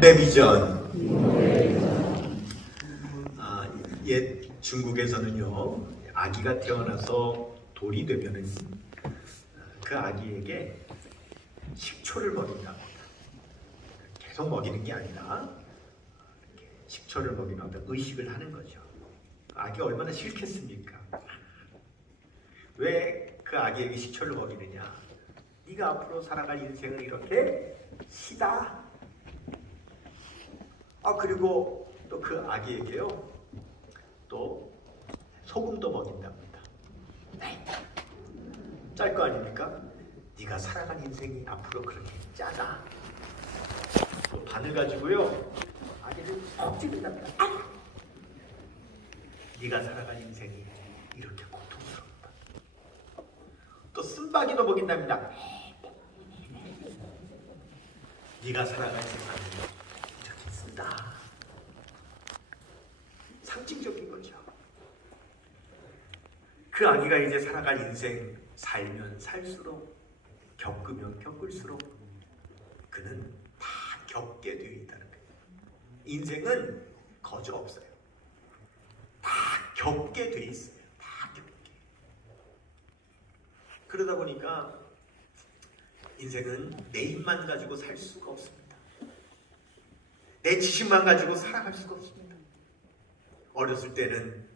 뇌비전. 옛 중국에서는요, 아기가 태어나서 돌이 되면은 그 아기에게 식초를 먹인다고 합니다. 계속 먹이는 게 아니라 이렇게 식초를 먹이는 어떤 의식을 하는 거죠. 아기 얼마나 싫겠습니까? 왜 그 아기에게 식초를 먹이느냐? 네가 앞으로 살아갈 인생을 이렇게 시다. 그리고 또 그 아기에게요, 또 소금도 먹인답니다. 짤 거 아닙니까? 네가 살아갈 인생이 앞으로 그렇게 짜다. 또 바늘 가지고요, 아기를 퍽 찌른답니다. 네가 살아갈 인생이 이렇게 고통스럽다. 또 쓴바귀도 먹인답니다. 네가 살아갈 세상을 이렇게 쓴다. 상징적인 거죠. 그 아기가 이제 살아갈 인생, 살면 살수록, 겪으면 겪을수록 그는 다 겪게 되어 있다는 거예요. 인생은 거저 없어요. 다 겪게 되어 있어요. 다 겪게. 그러다 보니까 인생은 내 힘만 가지고 살 수가 없습니다. 내 지식만 가지고 살아갈 수가 없습니다. 어렸을 때는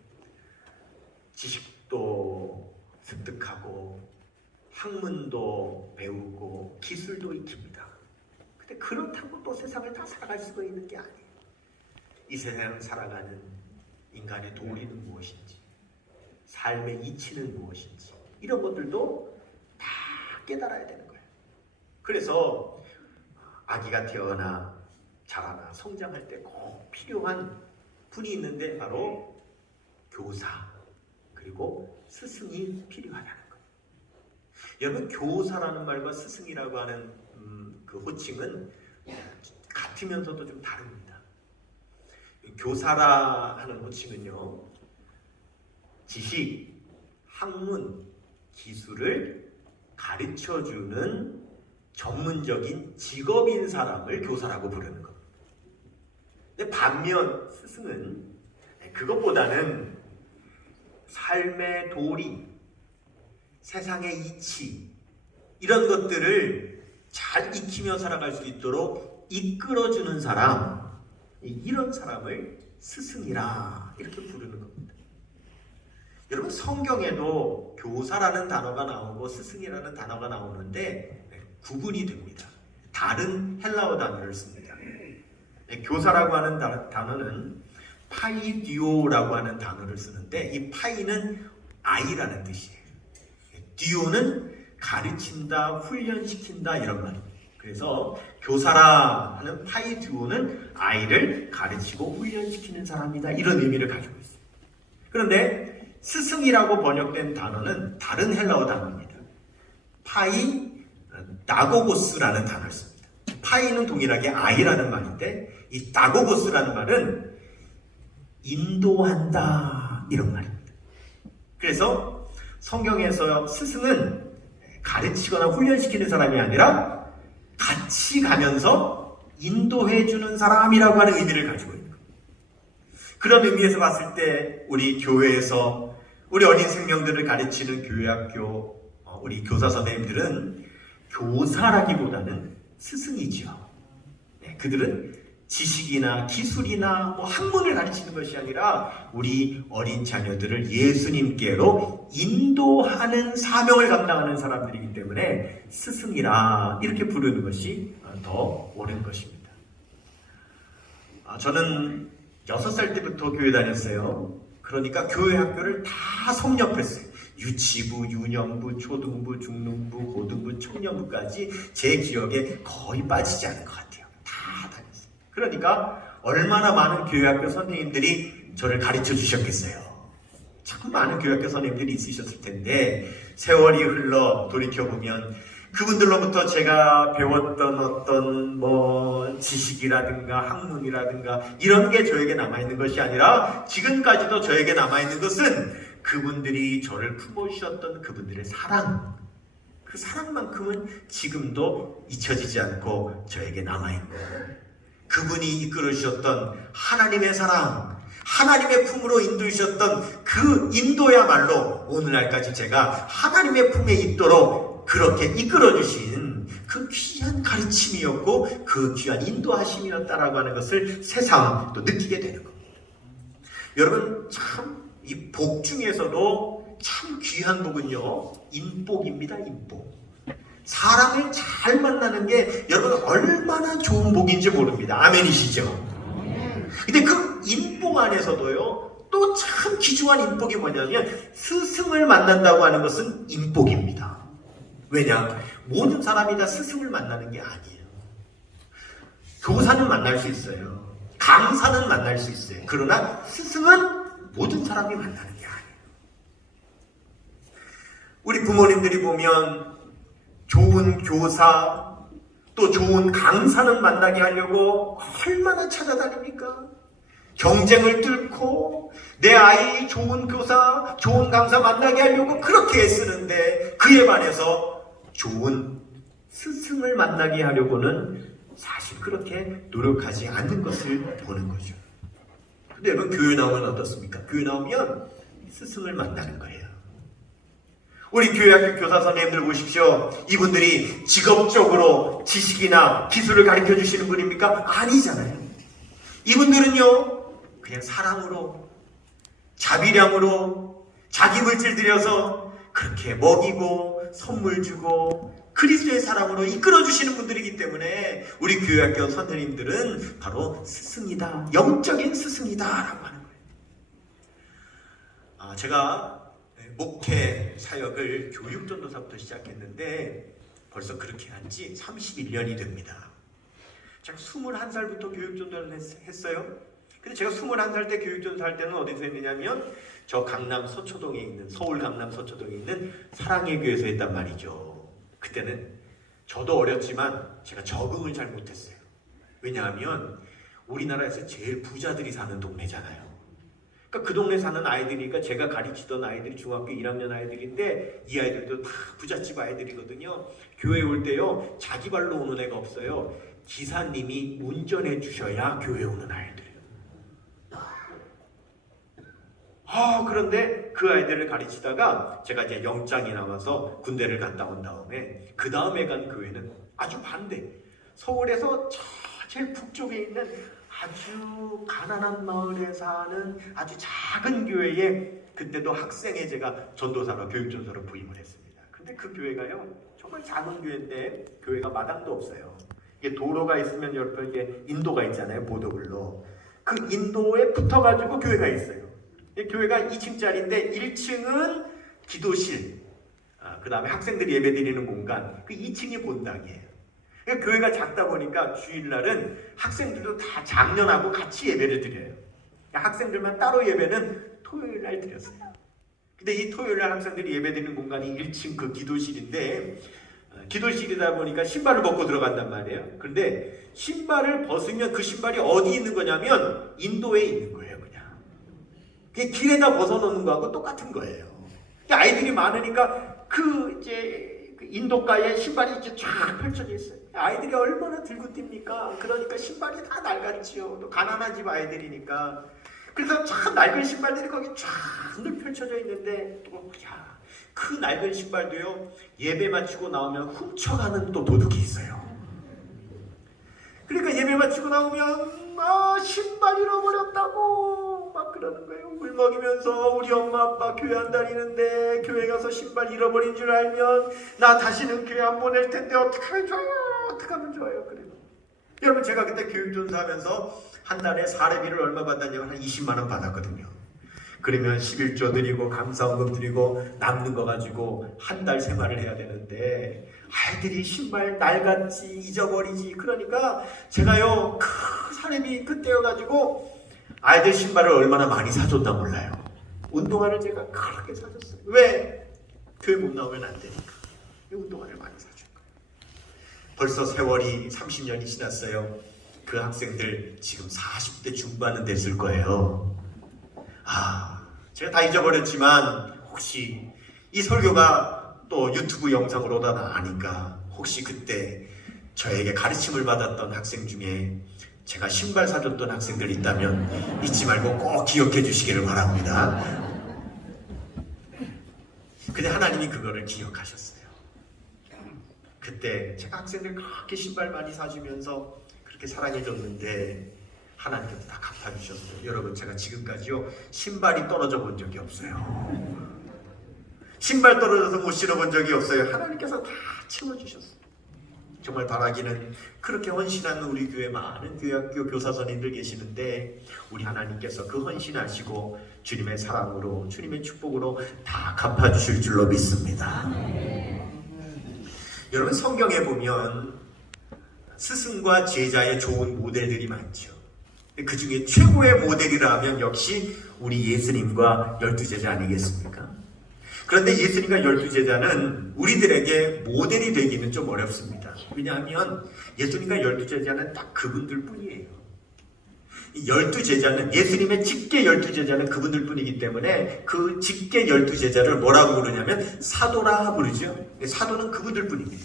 지식도 습득하고 학문도 배우고 기술도 익힙니다. 근데 그렇다고 또 세상을 다 살아갈 수가 있는 게 아니에요. 이 세상을 살아가는 인간의 도리는 무엇인지, 삶의 이치는 무엇인지, 이런 것들도 다 깨달아야 되는 거예요. 그래서 아기가 태어나 자라나 성장할 때 꼭 필요한 분이 있는데 바로 교사 그리고 스승이 필요하다는 거예요. 여러분, 교사라는 말과 스승이라고 하는 그 호칭은 같으면서도 좀 다릅니다. 교사라 하는 호칭은요, 지식, 학문, 기술을 가르쳐주는 전문적인 직업인 사람을 교사라고 부르는 겁니다. 근데 반면 스승은 그것보다는 삶의 도리, 세상의 이치, 이런 것들을 잘 익히며 살아갈 수 있도록 이끌어주는 사람, 이런 사람을 스승이라 이렇게 부르는 겁니다. 여러분, 성경에도 교사라는 단어가 나오고 스승이라는 단어가 나오는데 구분이 됩니다. 다른 헬라어 단어를 씁니다. 교사라고 하는 단어는 파이디오라고 하는 단어를 쓰는데, 이 파이는 아이라는 뜻이에요. 디오는 가르친다, 훈련시킨다, 이런 말입니다. 그래서 교사라 하는 파이디오는 아이를 가르치고 훈련시키는 사람이다, 이런 의미를 가지고 있어요. 그런데 스승이라고 번역된 단어는 다른 헬라어 단어입니다. 파이 나고고스라는 단어를 씁니다. 파이는 동일하게 아이라는 말인데, 이 나고고스라는 말은 인도한다, 이런 말입니다. 그래서 성경에서 스승은 가르치거나 훈련시키는 사람이 아니라 같이 가면서 인도해주는 사람이라고 하는 의미를 가지고 있는 거예요. 그런 의미에서 봤을 때 우리 교회에서 우리 어린 생명들을 가르치는 교회학교 우리 교사 선생님들은 교사라기보다는 스승이죠. 그들은 지식이나 기술이나 학문을 가르치는 것이 아니라 우리 어린 자녀들을 예수님께로 인도하는 사명을 감당하는 사람들이기 때문에 스승이라 이렇게 부르는 것이 더 옳은 것입니다. 저는 6살 때부터 교회 다녔어요. 그러니까 교회 학교를 다 섭렵했어요. 유치부, 유년부, 초등부, 중등부, 고등부, 청년부까지 제 기억에 거의 빠지지 않은 것 같아요. 다 다녔어요. 그러니까 얼마나 많은 교회학교 선생님들이 저를 가르쳐 주셨겠어요. 참 많은 교회학교 선생님들이 있으셨을 텐데, 세월이 흘러 돌이켜보면 그분들로부터 제가 배웠던 어떤 지식이라든가 학문이라든가 이런 게 저에게 남아있는 것이 아니라, 지금까지도 저에게 남아있는 것은 그분들이 저를 품어주셨던 그분들의 사랑, 그 사랑만큼은 지금도 잊혀지지 않고 저에게 남아있고, 그분이 이끌어 주셨던 하나님의 사랑, 하나님의 품으로 인도주셨던 그 인도야말로 오늘날까지 제가 하나님의 품에 있도록 그렇게 이끌어 주신 그 귀한 가르침이었고 그 귀한 인도하심이었다라고 하는 것을 새삼 또 느끼게 되는 겁니다. 여러분, 참 이 복 중에서도 참 귀한 복은요, 인복입니다. 인복. 사람을 잘 만나는 게 여러분 얼마나 좋은 복인지 모릅니다. 아멘이시죠? 근데 그 인복 안에서도요, 또 참 귀중한 인복이 뭐냐면 스승을 만난다고 하는 것은 인복입니다. 왜냐? 모든 사람이 다 스승을 만나는 게 아니에요. 교사는 만날 수 있어요. 강사는 만날 수 있어요. 그러나 스승은 모든 사람이 만나는 게 아니에요. 우리 부모님들이 보면 좋은 교사, 또 좋은 강사는 만나게 하려고 얼마나 찾아다닙니까? 경쟁을 뚫고 내 아이 좋은 교사, 좋은 강사 만나게 하려고 그렇게 애쓰는데 그에 반해서 좋은 스승을 만나게 하려고는 사실 그렇게 노력하지 않는 것을 보는 거죠. 근데 여러분, 교회 나오면 어떻습니까? 교회 나오면 스승을 만나는 거예요. 우리 교회학교 교사 선생님들 보십시오. 이분들이 직업적으로 지식이나 기술을 가르쳐 주시는 분입니까? 아니잖아요. 이분들은요, 그냥 사랑으로, 자비량으로, 자기 물질 들여서 그렇게 먹이고 선물 주고 그리스도의 사랑으로 이끌어 주시는 분들이기 때문에 우리 교회학교 선생님들은 바로 스승이다, 영적인 스승이다라고 하는 거예요. 제가 목회 사역을 교육전도사부터 시작했는데 벌써 그렇게 한 지 31년이 됩니다. 제가 21살부터 교육전도를 했어요. 근데 제가 21살 때 교육전도 할 때는 어디서 했느냐면 저 강남 서초동에 있는, 서울 강남 서초동에 있는 사랑의 교회에서 했단 말이죠. 그때는 저도 어렸지만 제가 적응을 잘 못했어요. 왜냐하면 우리나라에서 제일 부자들이 사는 동네잖아요. 그러니까 그 동네 사는 아이들이니까 제가 가르치던 아이들이 중학교 1학년 아이들인데 이 아이들도 다 부잣집 아이들이거든요. 교회 올 때요, 자기 발로 오는 애가 없어요. 기사님이 운전해 주셔야 교회 오는 아이들이에요. 그런데 그 아이들을 가르치다가 제가 이제 영장이 나와서 군대를 갔다 온 다음에 그 다음에 간 교회는 아주 반대. 서울에서 제일 북쪽에 있는 아주 가난한 마을에 사는 아주 작은 교회에 그때도 학생회 제가 전도사로, 교육전도사로 부임을 했습니다. 근데 그 교회가요, 정말 작은 교회인데 교회가 마당도 없어요. 이게 도로가 있으면 옆에 이게 인도가 있잖아요, 보도블로. 그 인도에 붙어가지고 교회가 있어요. 교회가 2층짜리인데 1층은 기도실, 그 다음에 학생들이 예배드리는 공간, 그 2층이 본당이에요. 그러니까 교회가 작다 보니까 주일날은 학생들도 다 장년하고 같이 예배를 드려요. 학생들만 따로 예배는 토요일날 드렸어요. 근데 이 토요일날 학생들이 예배드리는 공간이 1층 그 기도실인데, 기도실이다 보니까 신발을 벗고 들어간단 말이에요. 그런데 신발을 벗으면 그 신발이 어디 있는 거냐면 인도에 있는 거예요. 그냥 길에다 벗어놓는 거하고 똑같은 거예요. 아이들이 많으니까 그 인도가에 신발이 이제 쫙 펼쳐져 있어요. 아이들이 얼마나 들고 뜁니까? 그러니까 신발이 다 낡았지요. 또 가난한 집 아이들이니까. 그래서 참 낡은 신발들이 거기 쫙 늘 펼쳐져 있는데, 그 낡은 신발도요, 예배 마치고 나오면 훔쳐가는 또 도둑이 있어요. 그러니까 예배 마치고 나오면 신발 잃어버렸다고 막 그러는 거예요. 울먹이면서 우리 엄마 아빠 교회 안 다니는데 교회 가서 신발 잃어버린 줄 알면 나 다시는 교회 안 보낼 텐데 어떡하면 좋아요? 어떡하면 좋아요? 그래요. 여러분, 제가 그때 교육전도 하면서 한 달에 사례비를 얼마 받았냐면 한 20만 원 받았거든요. 그러면 11조 드리고 감사원금 드리고 남는 거 가지고 한 달 생활을 해야 되는데 아이들이 신발 낡았지, 잊어버리지. 그러니까 제가요, 그 사례비 그때여가지고 아이들 신발을 얼마나 많이 사줬나 몰라요. 운동화를 제가 그렇게 사줬어요. 왜? 교회 못 나오면 안 되니까. 운동화를 많이 사준 거예요. 벌써 세월이 30년이 지났어요. 그 학생들 지금 40대 중반은 됐을 거예요. 제가 다 잊어버렸지만 혹시 이 설교가 또 유튜브 영상으로 다 나가니까 혹시 그때 저에게 가르침을 받았던 학생 중에 제가 신발 사줬던 학생들 있다면 잊지 말고 꼭 기억해 주시기를 바랍니다. 근데 하나님이 그거를 기억하셨어요. 그때 제가 학생들 그렇게 신발 많이 사주면서 그렇게 사랑해줬는데 하나님께서 다 갚아주셨어요. 여러분, 제가 지금까지요 신발이 떨어져 본 적이 없어요. 신발 떨어져서 못 신어본 적이 없어요. 하나님께서 다 채워주셨어요. 정말 바라기는 그렇게 헌신하는 우리 교회 많은 교회학교 교사 선생님들 계시는데 우리 하나님께서 그 헌신하시고 주님의 사랑으로 주님의 축복으로 다 갚아주실 줄로 믿습니다. 여러분, 성경에 보면 스승과 제자의 좋은 모델들이 많죠. 그 중에 최고의 모델이라면 역시 우리 예수님과 12제자 아니겠습니까? 그런데 예수님과 12제자는 우리들에게 모델이 되기는 좀 어렵습니다. 왜냐하면 예수님과 12제자는 딱 그분들 뿐이에요. 이 12제자는 예수님의 직계 12제자는 그분들 뿐이기 때문에 그 직계 12제자를 뭐라고 부르냐면 사도라 부르죠. 사도는 그분들 뿐입니다.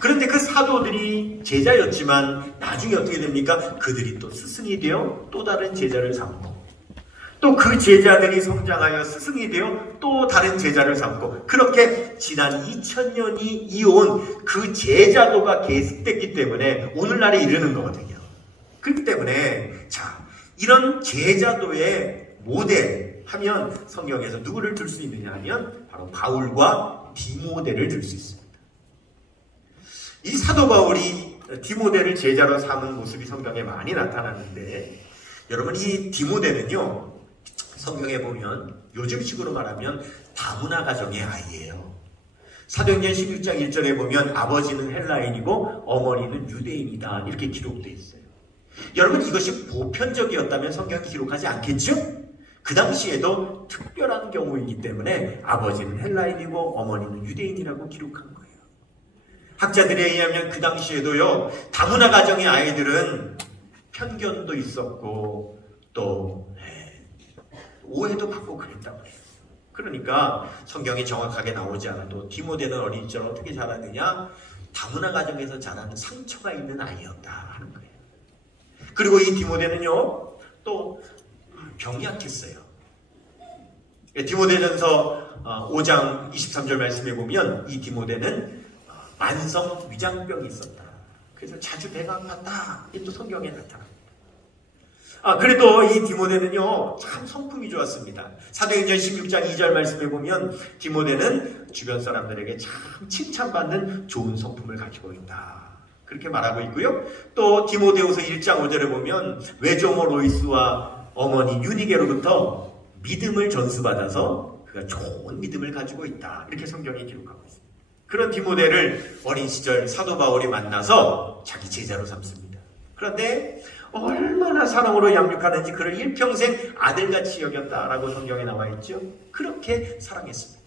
그런데 그 사도들이 제자였지만 나중에 어떻게 됩니까? 그들이 또 스승이 되어 또 다른 제자를 삼고 또 그 제자들이 성장하여 스승이 되어 또 다른 제자를 삼고 그렇게 지난 2000년이 이어온 그 제자도가 계속됐기 때문에 오늘날에 이르는 거거든요. 그렇기 때문에 자, 이런 제자도의 모델 하면 성경에서 누구를 들 수 있느냐 하면 바로 바울과 디모데를 들 수 있습니다. 이 사도 바울이 디모데를 제자로 삼은 모습이 성경에 많이 나타나는데 여러분, 이 디모데는요 성경에 보면 요즘식으로 말하면 다문화 가정의 아이예요. 사도행전 16장 1절에 보면 아버지는 헬라인이고 어머니는 유대인이다 이렇게 기록되어 있어요. 여러분, 이것이 보편적이었다면 성경이 기록하지 않겠죠? 그 당시에도 특별한 경우이기 때문에 아버지는 헬라인이고 어머니는 유대인이라고 기록한 거예요. 학자들에 의하면 그 당시에도요 다문화 가정의 아이들은 편견도 있었고 또 오해도 받고 그랬다고 해요. 그러니까 성경이 정확하게 나오지 않아도 디모데는 어린 시절 어떻게 자랐느냐? 다문화 가정에서 자라는 상처가 있는 아이였다 하는 거예요. 그리고 이 디모데는요 또 병이 약했어요. 디모데전서 5장 23절 말씀에 보면 이 디모데는 만성 위장병이 있었다. 그래서 자주 배가 아팠다. 이게 또 성경에 나타납니다. 그래도 이 디모데는요 참 성품이 좋았습니다. 사도행전 16장 2절 말씀에 보면 디모데는 주변 사람들에게 참 칭찬받는 좋은 성품을 가지고 있다. 그렇게 말하고 있고요. 또 디모데후서 1장 5절에 보면 외조모 로이스와 어머니 유니게로부터 믿음을 전수받아서 그가 좋은 믿음을 가지고 있다. 이렇게 성경이 기록하고 있습니다. 그런 디모데를 어린 시절 사도 바울이 만나서 자기 제자로 삼습니다. 그런데 얼마나 사랑으로 양육하는지 그를 일평생 아들같이 여겼다라고 성경에 나와 있죠. 그렇게 사랑했습니다.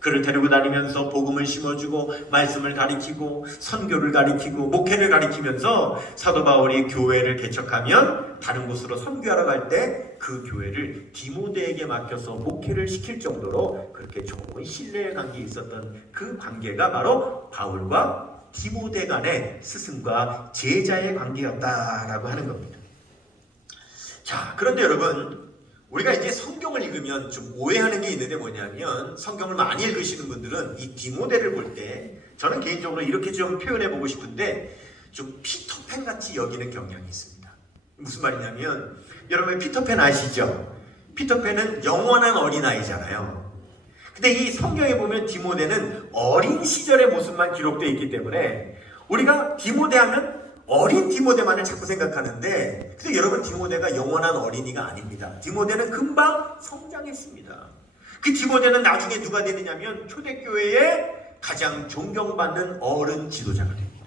그를 데리고 다니면서 복음을 심어주고 말씀을 가리키고 선교를 가리키고 목회를 가리키면서 사도 바울이 교회를 개척하면 다른 곳으로 선교하러 갈 때 그 교회를 디모데에게 맡겨서 목회를 시킬 정도로 그렇게 좋은 신뢰의 관계에 있었던 그 관계가 바로 바울과 디모데 간의 스승과 제자의 관계였다라고 하는 겁니다. 자, 그런데 여러분, 우리가 이제 성경을 읽으면 좀 오해하는 게 있는데 뭐냐면 성경을 많이 읽으시는 분들은 이 디모데를 볼 때 저는 개인적으로 이렇게 좀 표현해 보고 싶은데 좀 피터팬 같이 여기는 경향이 있습니다. 무슨 말이냐면 여러분 피터팬 아시죠? 피터팬은 영원한 어린아이잖아요. 근데 이 성경에 보면 디모데는 어린 시절의 모습만 기록되어 있기 때문에 우리가 디모데 하면 어린 디모데만을 자꾸 생각하는데 근데 여러분 디모데가 영원한 어린이가 아닙니다. 디모데는 금방 성장했습니다. 그 디모데는 나중에 누가 되느냐면 초대교회의 가장 존경받는 어른 지도자가 됩니다.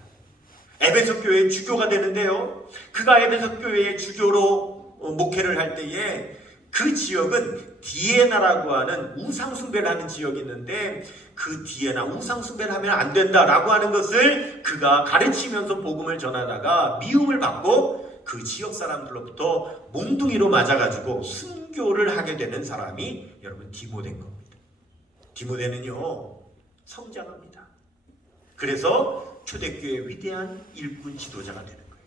에베소 교회의 주교가 되는데요. 그가 에베소 교회의 주교로 목회를 할 때에 그 지역은 디에나라고 하는 우상숭배를 하는 지역이 있는데 그 디에나 우상숭배를 하면 안 된다라고 하는 것을 그가 가르치면서 복음을 전하다가 미움을 받고 그 지역 사람들로부터 몽둥이로 맞아가지고 순교를 하게 되는 사람이 여러분 디모데인 겁니다. 디모데는요 성장합니다. 그래서 초대교회의 위대한 일꾼 지도자가 되는 거예요.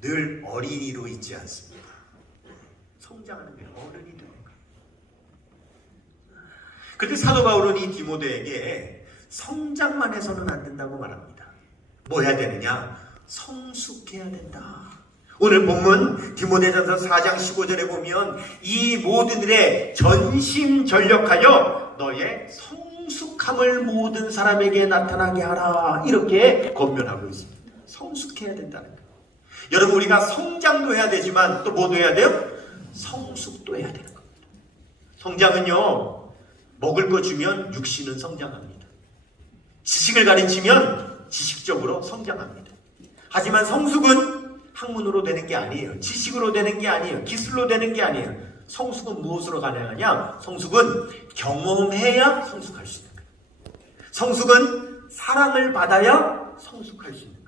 늘 어린이로 있지 않습니다. 성장하는 게 어른이 되는 거예요. 그런데 사도 바울은 이 디모데에게 성장만 해서는 안 된다고 말합니다. 뭐 해야 되느냐? 성숙해야 된다. 오늘 본문 디모데전서 4장 15절에 보면 이 모든 일에 전심전력하여 너의 성숙함을 모든 사람에게 나타나게 하라. 이렇게 권면하고 있습니다. 성숙해야 된다는 거예요. 여러분, 우리가 성장도 해야 되지만 또 뭐도 해야 돼요? 성숙도 해야 되는 겁니다. 성장은요, 먹을 거 주면 육신은 성장합니다. 지식을 가르치면 지식적으로 성장합니다. 하지만 성숙은 학문으로 되는 게 아니에요. 지식으로 되는 게 아니에요. 기술로 되는 게 아니에요. 성숙은 무엇으로 가능하냐? 성숙은 경험해야 성숙할 수 있는 거예요. 성숙은 사랑을 받아야 성숙할 수 있는 거예요.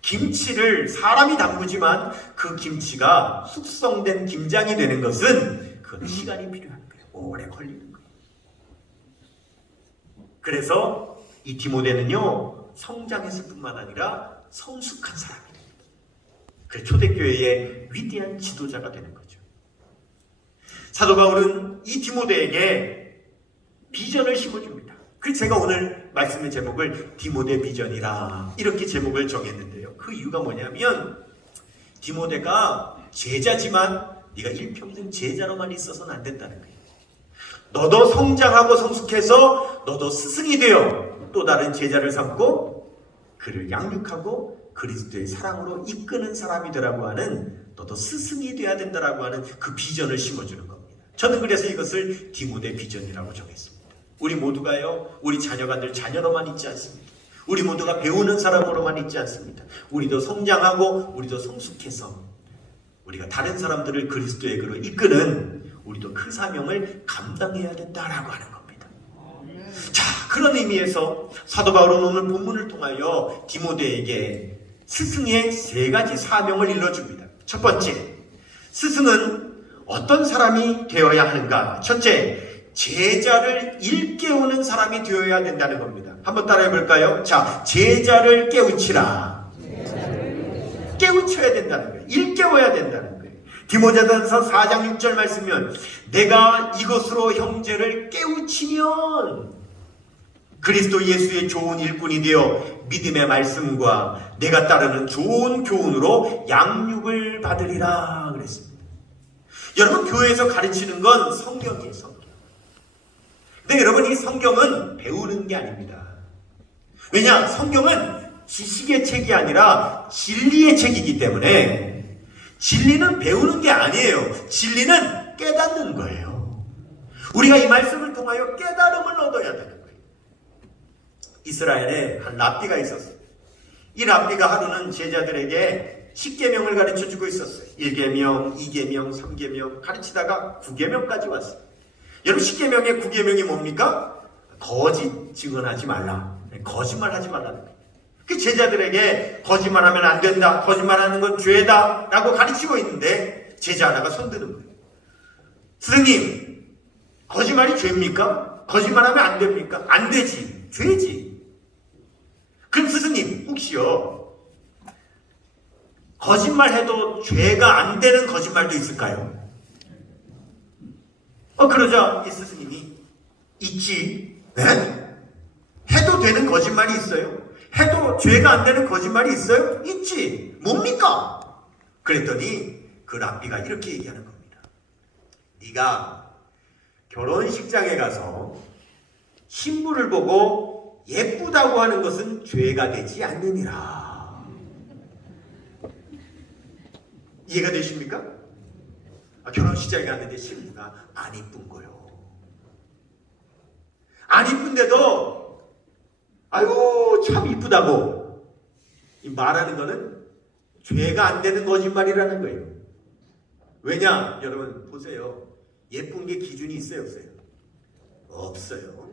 김치를 사람이 담그지만 그 김치가 숙성된 김장이 되는 것은 그건 시간이 필요한 거예요. 오래 걸리는 거예요. 그래서 이 디모데는요, 성장했을 뿐만 아니라 성숙한 사람이 됩니다. 그래서 초대교회의 위대한 지도자가 되는 거죠. 사도 바울은 이 디모데에게 비전을 심어줍니다. 그래서 제가 오늘 말씀의 제목을 디모데 비전이라 이렇게 제목을 정했는데요. 그 이유가 뭐냐면 디모데가 제자지만 네가 일평생 제자로만 있어서는 안 된다는 거예요. 너도 성장하고 성숙해서 너도 스승이 되어 또 다른 제자를 삼고 그를 양육하고 그리스도의 사랑으로 이끄는 사람이 되라고 하는, 너도 스승이 되어야 된다라고 하는 그 비전을 심어주는 겁니다. 저는 그래서 이것을 디모데 비전이라고 정했습니다. 우리 모두가요, 우리 자녀가 늘 자녀로만 있지 않습니다. 우리 모두가 배우는 사람으로만 있지 않습니다. 우리도 성장하고 우리도 성숙해서 우리가 다른 사람들을 그리스도에게로 이끄는 우리도 그 사명을 감당해야 된다라고 하는 겁니다. 자, 그런 의미에서 사도 바울은 오늘 본문을 통하여 디모데에게 스승의 세 가지 사명을 일러줍니다. 첫 번째, 스승은 어떤 사람이 되어야 하는가? 첫째, 제자를 일깨우는 사람이 되어야 된다는 겁니다. 한번 따라해 볼까요? 자, 제자를 깨우치라. 깨우쳐야 된다는 거예요. 일깨워야 된다는 거예요. 디모데전서 4장 6절 말씀은 내가 이것으로 형제를 깨우치면 그리스도 예수의 좋은 일꾼이 되어 믿음의 말씀과 내가 따르는 좋은 교훈으로 양육을 받으리라 그랬습니다. 여러분, 교회에서 가르치는 건 성경이에요. 성경. 근데 여러분, 이 성경은 배우는 게 아닙니다. 왜냐? 성경은 지식의 책이 아니라 진리의 책이기 때문에 진리는 배우는 게 아니에요. 진리는 깨닫는 거예요. 우리가 이 말씀을 통하여 깨달음을 얻어야 되는 거예요. 이스라엘에 한 랍비가 있었어요. 이 랍비가 하루는 제자들에게 10계명을 가르쳐주고 있었어요. 1계명, 2계명, 3계명 가르치다가 9계명까지 왔어요. 여러분, 10계명의 9계명이 뭡니까? 거짓 증언하지 말라. 거짓말하지 말라는 거예요. 그 제자들에게 거짓말하면 안 된다. 거짓말하는 건 죄다. 라고 가르치고 있는데 제자 하나가 손드는 거예요. 스승님, 거짓말이 죄입니까? 거짓말하면 안 됩니까? 안 되지. 죄지. 그럼 스승님, 혹시요, 거짓말해도 죄가 안 되는 거짓말도 있을까요? 그러자 이 스승님이 있지. 네? 해도 되는 거짓말이 있어요? 해도 죄가 안 되는 거짓말이 있어요? 있지. 뭡니까? 그랬더니 그 랍비가 이렇게 얘기하는 겁니다. 네가 결혼식장에 가서 신부를 보고 예쁘다고 하는 것은 죄가 되지 않느니라. 이해가 되십니까? 결혼식장에 갔는데 신부가 안 이쁜 거요. 안 이쁜데도 아유 참 이쁘다고 말하는 거는 죄가 안 되는 거짓말이라는 거예요. 왜냐? 여러분 보세요. 예쁜 게 기준이 있어요, 없어요? 없어요.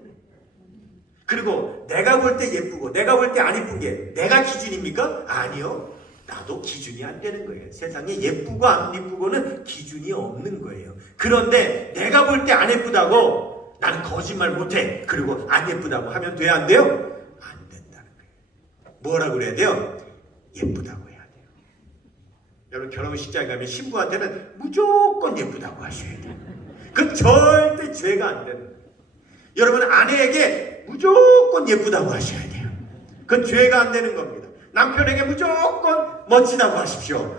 그리고 내가 볼 때 예쁘고 내가 볼 때 안 예쁜 게 내가 기준입니까? 아니요. 나도 기준이 안 되는 거예요. 세상에 예쁘고 안 예쁘고는 기준이 없는 거예요. 그런데 내가 볼 때 안 예쁘다고 나는 거짓말 못해. 그리고 안 예쁘다고 하면 돼요, 안 돼요? 안 된다는 거예요. 뭐라고 그래야 돼요? 예쁘다고 해야 돼요. 여러분 결혼식장에 가면 신부한테는 무조건 예쁘다고 하셔야 돼요. 그건 절대 죄가 안 되는 거예요. 여러분 아내에게 무조건 예쁘다고 하셔야 돼요. 그건 죄가 안 되는 겁니다. 남편에게 무조건 멋지다고 하십시오.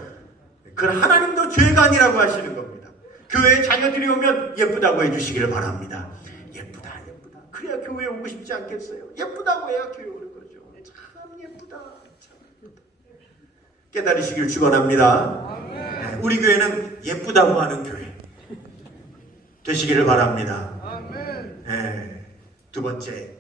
그건 하나님도 죄가 아니라고 하시는 겁니다. 교회에 자녀들이 오면 예쁘다고 해주시기를 바랍니다. 예쁘다 예쁘다. 그래야 교회에 오고 싶지 않겠어요? 예쁘다고 해야 교회에 오는 거죠. 참 예쁘다. 참 예쁘다. 깨달으시길 축원합니다. 우리 교회는 예쁘다고 하는 교회 되시기를 바랍니다. 두 번째,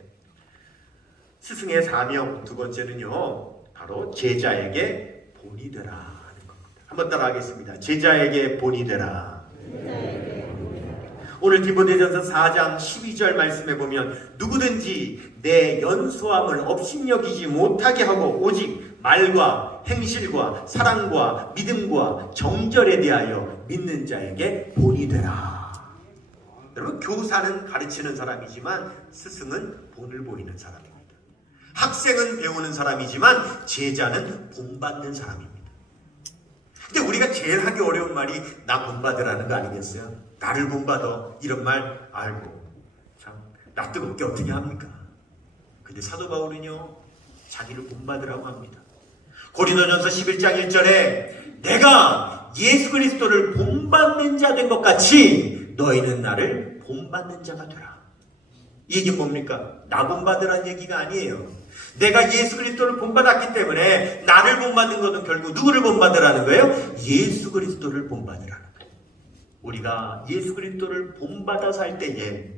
스승의 사명. 두 번째는요, 바로 제자에게 본이 되라 하는 겁니다. 한번 따라하겠습니다. 제자에게 본이 되라. 오늘 디모데전서 4장 12절 말씀에 보면 누구든지 내 연소함을 업신여기지 못하게 하고 오직 말과 행실과 사랑과 믿음과 정절에 대하여 믿는 자에게 본이 되라. 여러분, 교사는 가르치는 사람이지만 스승은 본을 보이는 사람입니다. 학생은 배우는 사람이지만 제자는 본받는 사람입니다. 근데 우리가 제일 하기 어려운 말이 나 본받으라는 거 아니겠어요? 나를 본받아, 이런 말 알고 참 나 뜨겁게 어떻게 합니까? 근데 사도 바울은요, 자기를 본받으라고 합니다. 고린도전서 11장 1절에 내가 예수 그리스도를 본받는 자 된 것 같이 너희는 나를 본받는 자가 되라. 이 얘기는 뭡니까? 나 본받으라는 얘기가 아니에요. 내가 예수 그리스도를 본받았기 때문에 나를 본받는 것은 결국 누구를 본받으라는 거예요? 예수 그리스도를 본받으라는 거예요. 우리가 예수 그리스도를 본받아서 할 때에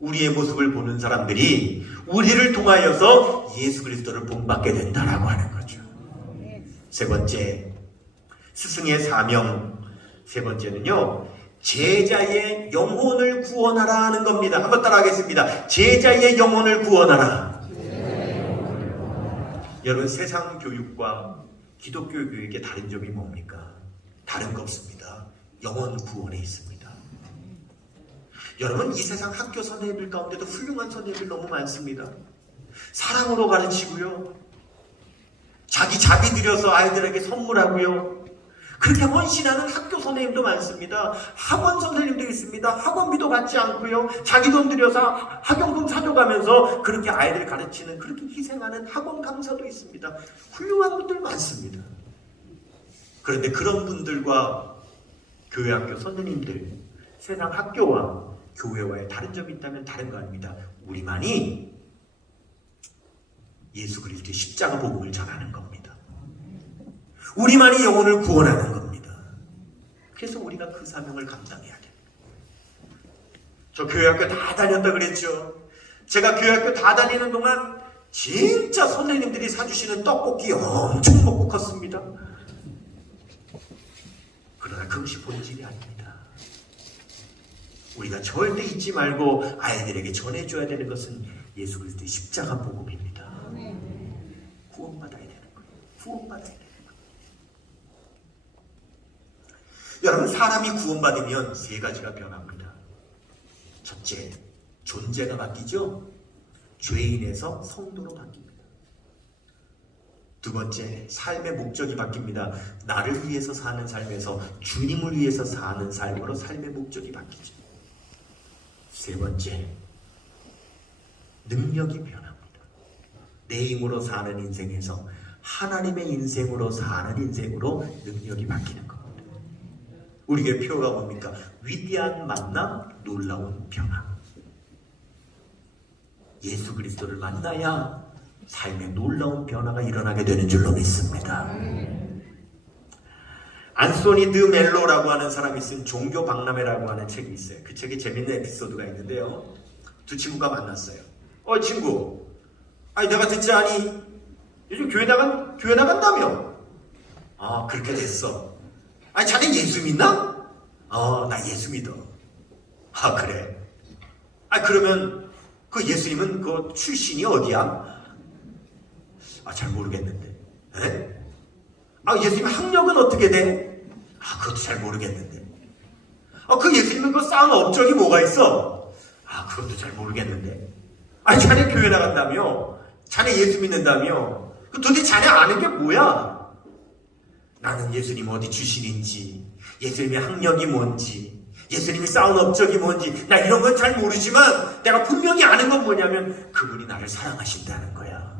우리의 모습을 보는 사람들이 우리를 통하여서 예수 그리스도를 본받게 된다라고 하는 거죠. 세 번째, 스승의 사명. 세 번째는요, 제자의 영혼을 구원하라 하는 겁니다. 한번 따라하겠습니다. 제자의 영혼을 구원하라. 여러분, 세상 교육과 기독교 교육의 다른 점이 뭡니까? 다른 거 없습니다. 영혼 구원에 있습니다. 여러분, 이 세상 학교 선생님들 가운데도 훌륭한 선생님들 너무 많습니다. 사랑으로 가르치고요, 자기 자비 들여서 아이들에게 선물하고요, 그렇게 헌신하는 학교 선생님도 많습니다. 학원 선생님도 있습니다. 학원비도 받지 않고요, 자기 돈 들여서 학용품 사줘가면서 그렇게 아이들 가르치는, 그렇게 희생하는 학원 강사도 있습니다. 훌륭한 분들 많습니다. 그런데 그런 분들과 교회 학교 선생님들, 세상 학교와 교회와의 다른 점이 있다면 다른 거 아닙니다. 우리만이 예수 그리스도의 십자가 복음을 전하는 겁니다. 우리만이 영혼을 구원하는 겁니다. 그래서 우리가 그 사명을 감당해야 됩니다. 저 교회학교 다 다녔다 그랬죠. 제가 교회학교 다 다니는 동안 진짜 선생님들이 사주시는 떡볶이 엄청 먹고 컸습니다. 그러나 그것이 본질이 아닙니다. 우리가 절대 잊지 말고 아이들에게 전해줘야 되는 것은 예수 그리스도의 십자가 복음입니다. 구원받아야 되는 거예요. 구원받아야 되는 거예요. 여러분, 사람이 구원받으면 세 가지가 변합니다. 첫째, 존재가 바뀌죠. 죄인에서 성도로 바뀝니다. 두 번째, 삶의 목적이 바뀝니다. 나를 위해서 사는 삶에서 주님을 위해서 사는 삶으로 삶의 목적이 바뀌죠. 세 번째, 능력이 변합니다. 내 힘으로 사는 인생에서 하나님의 인생으로 사는 인생으로 능력이 바뀌는 겁니다. 우리의 표가 뭡니까? 위대한 만남, 놀라운 변화. 예수 그리스도를 만나야 삶의 놀라운 변화가 일어나게 되는 줄로 믿습니다. 안소니 드 멜로라고 하는 사람이 쓴 종교박람회라고 하는 책이 있어요. 그 책에 재밌는 에피소드가 있는데요, 두 친구가 만났어요. 친구, 아니 내가 듣지 않니? 요즘 교회 나간다며? 아, 그렇게 됐어. 아니 자네 예수 믿나? 나 예수 믿어. 아, 그래. 아, 그러면 그 예수님은 그 출신이 어디야? 아, 잘 모르겠는데. 에? 아, 예수님 학력은 어떻게 돼? 아, 그것도 잘 모르겠는데. 그 예수님은 그 쌓은 업적이 뭐가 있어? 아, 그것도 잘 모르겠는데. 아니, 자네 교회 나간다며? 자네 예수 믿는다며? 도대체 자네 아는 게 뭐야? 나는 예수님 어디 주신인지, 예수님의 학력이 뭔지, 예수님이 쌓은 업적이 뭔지, 나 이런 건 잘 모르지만 내가 분명히 아는 건 뭐냐면 그분이 나를 사랑하신다는 거야.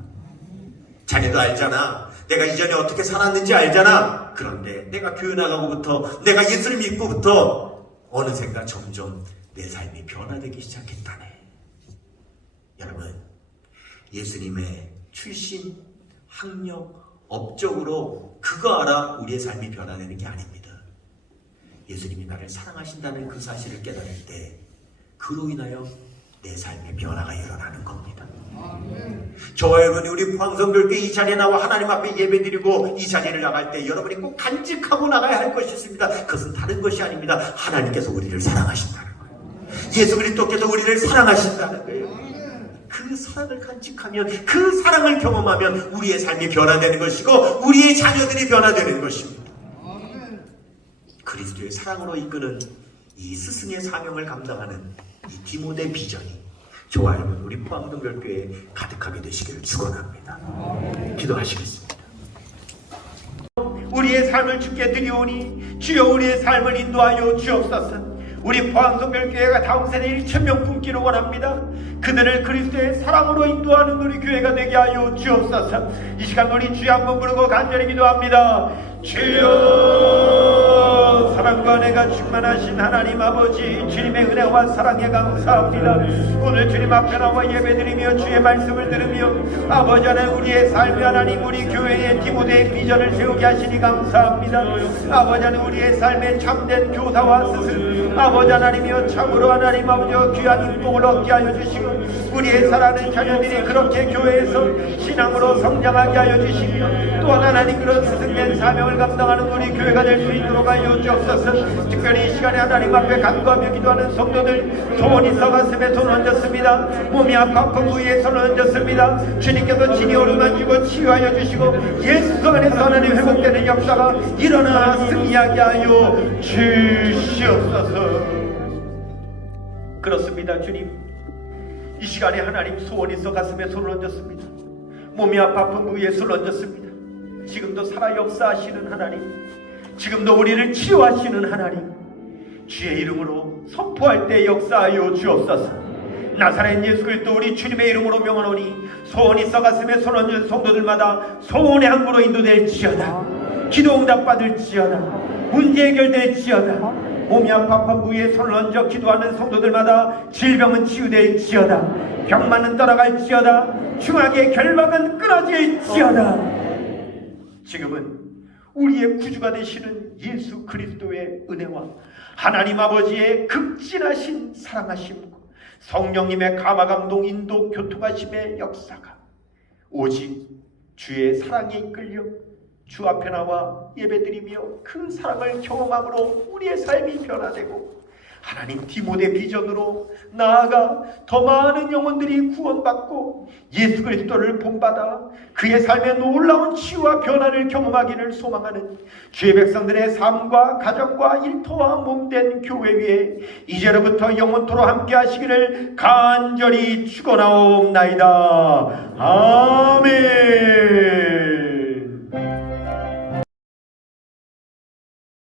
자네도 알잖아. 내가 이전에 어떻게 살았는지 알잖아. 그런데 내가 교회 나가고부터, 내가 예수를 믿고부터 어느샌가 점점 내 삶이 변화되기 시작했다네. 여러분, 예수님의 출신, 학력, 업적으로 그거 알아 우리의 삶이 변화되는 게 아닙니다. 예수님이 나를 사랑하신다는 그 사실을 깨달을 때 그로 인하여 내 삶의 변화가 일어나는 겁니다. 저와 여러분이 우리 포항성교회 이 자리에 나와 하나님 앞에 예배드리고 이 자리를 나갈 때 여러분이 꼭 간직하고 나가야 할 것이 있습니다. 그것은 다른 것이 아닙니다. 하나님께서 우리를 사랑하신다는 거예요. 예수 그리스도께서 우리를 사랑하신다는 거예요. 그 사랑을 간직하면, 그 사랑을 경험하면 우리의 삶이 변화되는 것이고 우리의 자녀들이 변화되는 것입니다. 그리스도의 사랑으로 이끄는 이 스승의 사명을 감당하는 이 디모데 비전이 저와 여러분 우리 포항동결교회에 가득하게 되시기를 축원합니다. 기도하시겠습니다. 우리의 삶을 주께 드리오니 주여 우리의 삶을 인도하여 주옵소서. 우리 포항동결교회가 다음 세대 1,000명 품기를 원합니다. 그들을 그리스도의 사랑으로 인도하는 우리 교회가 되게 하여 주옵소서. 이 시간 우리 주여 한번 부르고 간절히 기도합니다. 주여, 사랑과 은혜가 충만하신 하나님 아버지, 주님의 은혜와 사랑에 감사합니다. 오늘 주님 앞에 나와 예배드리며 주의 말씀을 들으며 아버지 하나님 우리의 삶이 하나님 우리 교회의 디모데의 비전을 세우게 하시니 감사합니다. 아버지 하나님 우리의 삶에 참된 교사와 스승, 아버지 하나님이여 참으로 하나님 아버지 귀한 인복을 얻게 하여 주시고 우리의 사랑하는 자녀들이 그렇게 교회에서 신앙으로 성장하게 하여 주시며 또한 하나님 그런 스승된 사명을 감당하는 우리 교회가 될 수 있도록 하여 주옵소서. 특별히 이 시간에 하나님 앞에 간구하며 기도하는 성도들 소원이 서 가슴에 손을 얹었습니다. 몸이 아파 부위에 손을 얹었습니다. 주님께서 진이 오르만지고 치유하여 주시고 예수 안에서 하나님 회복되는 역사가 일어나 승리하게 하여 주시옵소서. 그렇습니다. 주님, 이 시간에 하나님 소원이 서 가슴에 손을 얹었습니다. 몸이 아파 부위에 손을 얹었습니다. 지금도 살아 역사하시는 하나님, 지금도 우리를 치유하시는 하나님, 주의 이름으로 선포할 때 역사하여 주옵소서. 나사렛 예수 그리스도 우리 주님의 이름으로 명하노니 소원이 서 가슴에 손 얹은 성도들마다 소원의 항구로 인도될지어다. 기도 응답 받을지어다. 문제 해결될지어다. 몸이 아파 부위에 손을 얹어 기도하는 성도들마다 질병은 치유될지어다. 병만은 떠나갈지어다. 중하게 결박은 끊어질지어다. 지금은 우리의 구주가 되시는 예수 그리스도의 은혜와 하나님 아버지의 극진하신 사랑하심과 성령님의 감화감동 인도 교통하심의 역사가 오직 주의 사랑에 이끌려 주 앞에 나와 예배드리며 그 사랑을 경험함으로 우리의 삶이 변화되고 하나님 디모데 비전으로 나아가 더 많은 영혼들이 구원받고 예수 그리스도를 본받아 그의 삶에 놀라운 치유와 변화를 경험하기를 소망하는 주의 백성들의 삶과 가정과 일터와 몸된 교회 위에 이제로부터 영원토록 함께 하시기를 간절히 축원하옵나이다. 아멘.